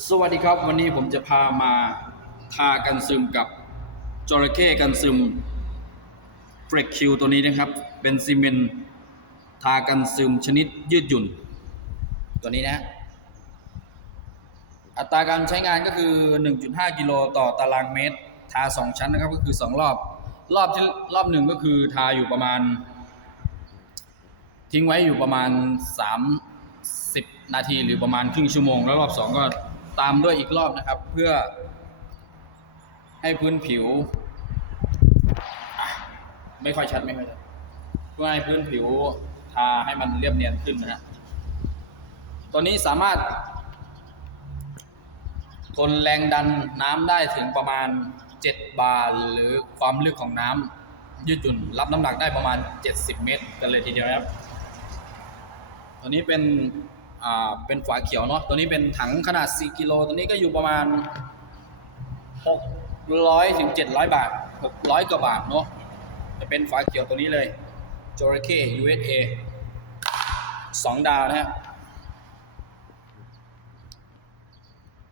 สวัสดีครับ วันนี้ผมจะพามาทากันซึมกับจระเข้กันซึมเฟรกคิวตัวนี้นะครับ เป็นซีเมนต์ทากันซึมชนิดยืดหยุ่น ตัวนี้นะ อัตราการใช้งานก็คือ 1.5 กิโลต่อตารางเมตร ทา 2 ชั้นนะครับก็คือ 2 รอบ รอบที่รอบหนึ่งก็คือทาอยู่ประมาณ ทิ้งไว้อยู่ประมาณ 30 นาทีหรือประมาณครึ่งชั่วโมง แล้วรอบ 2 ก็ ตามด้วยอีกรอบนะครับ เพื่อให้พื้นผิว ไม่ค่อยชัดไม่ค่อยชัดเพื่อให้พื้นผิวทาให้มันเรียบเนียนขึ้นนะฮะตัวนี้สามารถทนแรงดันน้ำได้ถึงประมาณ 7 บาร์หรือความลึกของน้ำยืดหยุ่นรับน้ำหนักได้ประมาณ 70 เมตร กันเลยทีเดียวครับ ตัวนี้เป็น เป็นฝาเขียวเนาะตัวนี้เป็นถังขนาด 4 กิโลตัวนี้ก็อยู่ประมาณ 600ถึง700 บาท 600 กว่าบาทเนาะจะเป็นฝาเขียวตัวนี้เลยจระเข้ USA 2 ดาวนะฮะ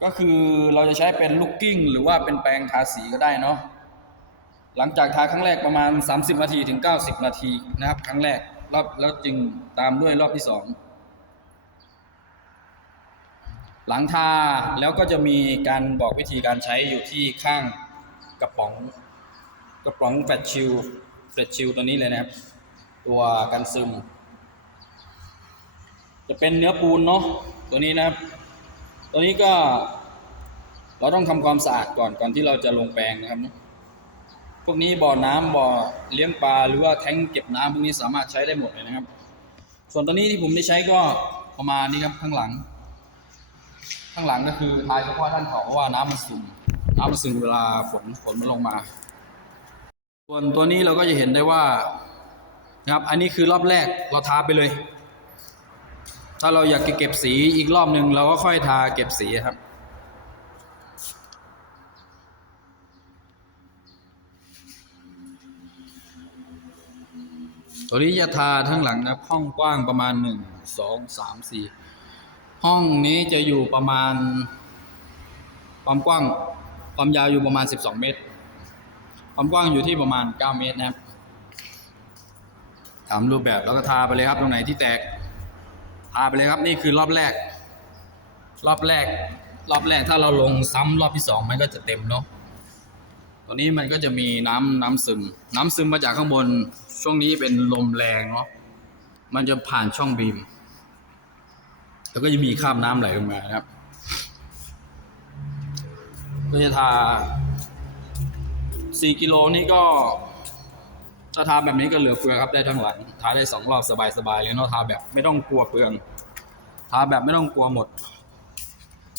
ก็คือเราจะใช้เป็นลูกกิ้ง หรือว่าเป็นแปรงทาสีก็ได้เนาะหลังจากทาครั้งแรกประมาณ 30 นาทีถึง 90 นาทีนะครับ ครั้งแรกรอบแล้วจึงตามด้วยรอบที่ 2 หลังทาแล้วก็จะมีการบอกวิธีการใช้อยู่ที่ข้างกระป๋องกระป๋องแฟลชชิลแฟลชชิลตัวนี้เลยนะครับ ตัวกันซึม จะเป็นเนื้อปูนเนาะตัวนี้นะครับ ตัวนี้ก็เราต้องทำความสะอาดก่อนก่อนที่เราจะลงแปลงนะครับ พวกนี้บ่อน้ำบ่อเลี้ยงปลาหรือว่าแท้งเก็บน้ำพวกนี้สามารถใช้ได้หมดเลยนะครับ ส่วนตัวนี้ที่ผมได้ใช้ก็ประมาณนี้ครับข้างหลัง ข้างหลังก็คือทายเฉพาะท่านเขาเพราะว่าน้ำมันซึมน้ำมันซึมเวลาฝนฝนมันลงมา ส่วนตัวนี้เราก็จะเห็นได้ว่านะครับ อันนี้คือรอบแรกเราทาไปเลย ถ้าเราอยากจะเก็บสีอีกรอบหนึ่งเราก็ค่อยทาเก็บสีครับตัวนี้จะทาทั้งหลังนะห้องกว้างประมาณหนึ่งสองสามสี่ ห้องนี้จะอยู่ประมาณ ความกว้างความยาวอยู่ประมาณสิบสองเมตร ความกว้างอยู่ที่ประมาณเก้าเมตรนะครับตามรูปแบบแล้วก็ทาไปเลยครับ ตรงไหนที่แตกพาไปเลยครับนี่คือรอบแรก รอบแรก รอบแรกถ้าเราลงซ้ำรอบที่สองมันก็จะเต็มเนาะตัวนี้มันก็จะมีน้ำน้ำซึม น้ำซึมมาจากข้างบนช่วงนี้เป็นลมแรงเนาะมันจะผ่านช่องบีม แล้วก็จะมีคราบน้ำไหลลงมานะครับก็จะทาสี่กิโลนี่ก็ถ้าทาแบบนี้ก็เหลือเฟือครับได้ทั้งหลังทาได้สองรอบสบายๆเลยเนาะทาแบบไม่ต้องกลัวเปลืองทาแบบไม่ต้องกลัวหมด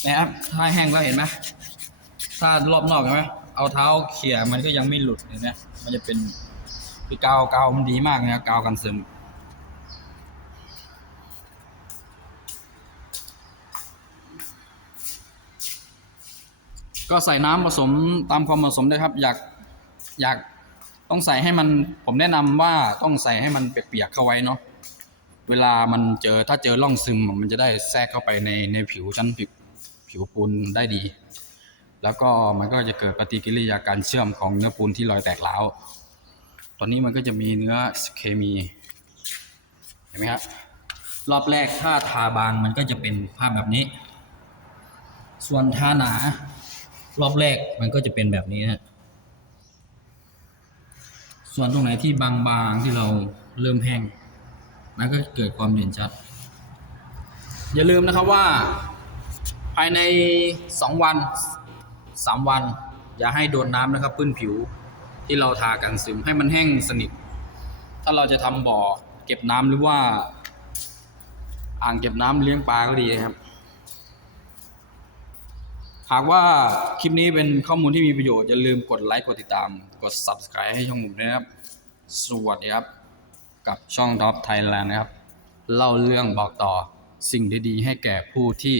นะครับถ้าแห้งแล้วเห็นไหมถ้ารอบนอกเห็นไหมเอาเท้าเขี่ยมันก็ยังไม่หลุดเห็นไหมมันจะเป็นคือกาวกาวมันดีมากนะกาวกันซึม ก็ใส่น้ำผสมตามความเหมาะสมได้ครับ อยากอยากต้องใส่ให้มันผมแนะนำว่าต้องใส่ให้มันเปียกๆเข้าไว้เนาะเวลามันเจอถ้าเจอร่องซึมมันจะได้แทรกเข้าไปในในผิวชั้นผิวผิวปูนได้ดี แล้วก็มันก็จะเกิดปฏิกิริยาการเชื่อมของเนื้อปูนที่รอยแตกร้าวตอนนี้มันก็จะมีเนื้อเคมีเห็นไหมครับรอบแรกถ้าทาบางมันก็จะเป็นภาพแบบนี้ ส่วนทาหนา รอบแรกมันก็จะเป็นแบบนี้ฮะส่วนตรงไหนที่บางๆที่เราเริ่มแห้ง มันก็เกิดความเด่นชัด อย่าลืมนะครับว่า ภายใน 2 วัน 3 วัน อย่าให้โดนน้ำนะครับพื้นผิวที่เราทากันซึมให้มันแห้งสนิท ถ้าเราจะทำบ่อเก็บน้ำหรือว่า อ่างเก็บน้ำเลี้ยงปลาก็ดีครับ หากว่าคลิปนี้เป็นข้อมูลที่มีประโยชน์ อย่าลืมกดไลค์กดติดตาม กด Subscribe ให้ช่องผมด้วยนะครับ สวัสดีครับ กับช่องท็อปไทยแลนด์นะครับ เล่าเรื่องบอกต่อสิ่งดีๆให้แก่ผู้ที่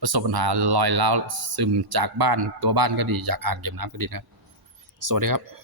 ประสบปัญหาลอยล้าวซึมจากบ้านตัวบ้านก็ดีจากอ่างเก็บน้ำก็ดีนะครับ สวัสดีครับ